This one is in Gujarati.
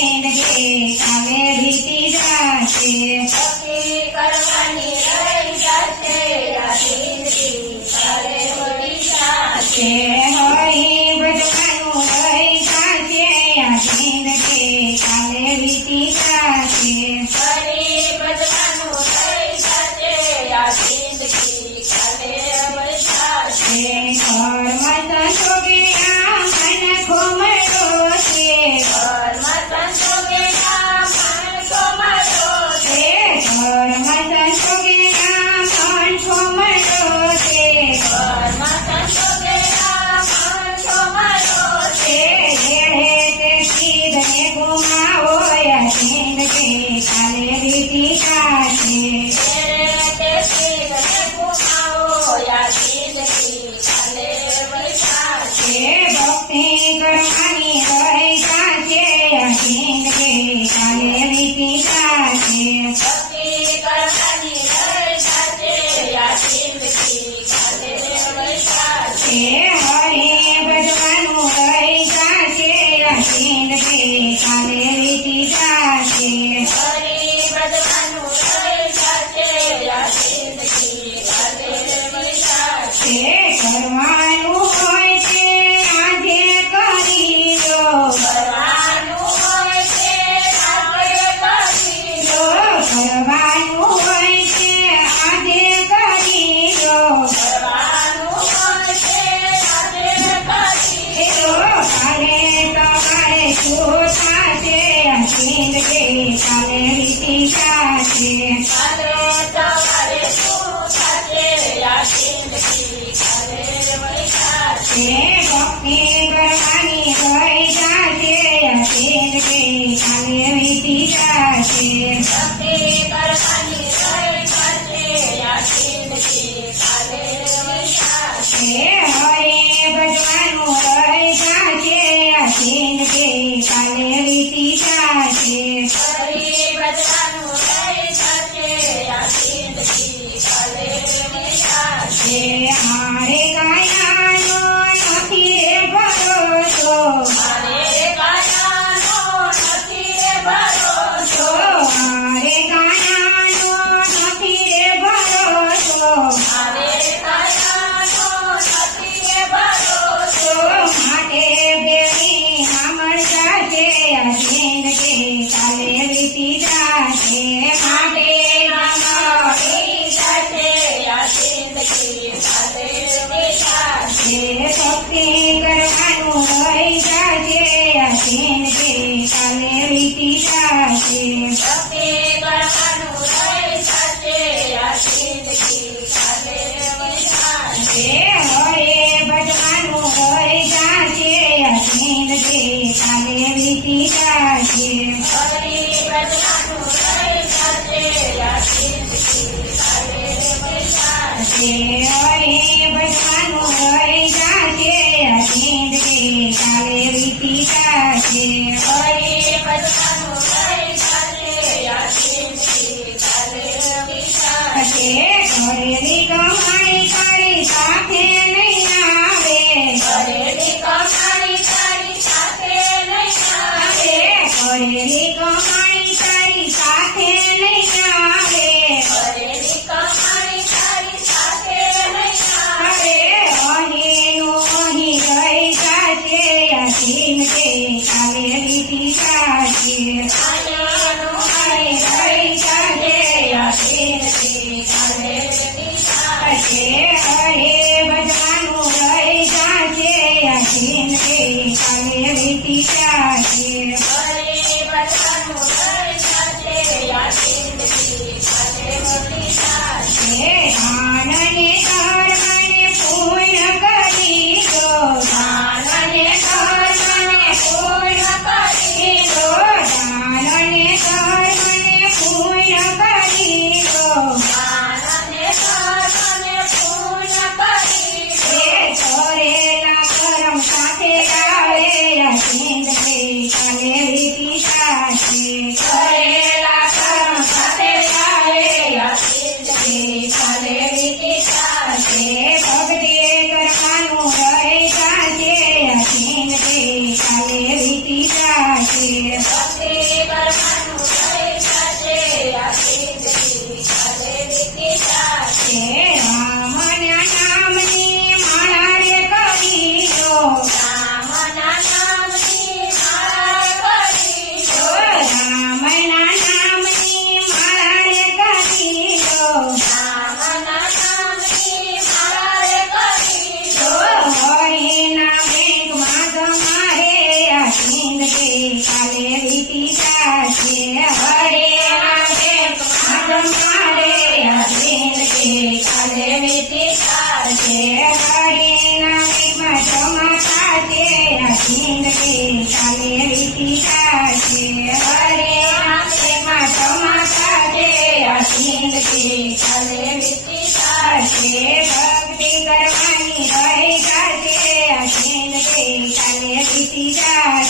બેન આવે કાલે વીતી જાશે કરવી પિતા છે ભક્તિ છે યાદીમથી છે હરે ભજવાનું વૈશા છે हरे भजना see. ઘરે ની કમાણી કરી સાથે Bye.